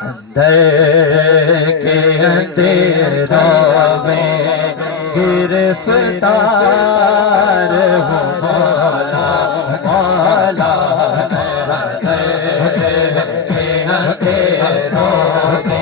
अंदर के अंधेरों में गिरफ्तार हूँ मौला मौला, अंदर के अंधेरों में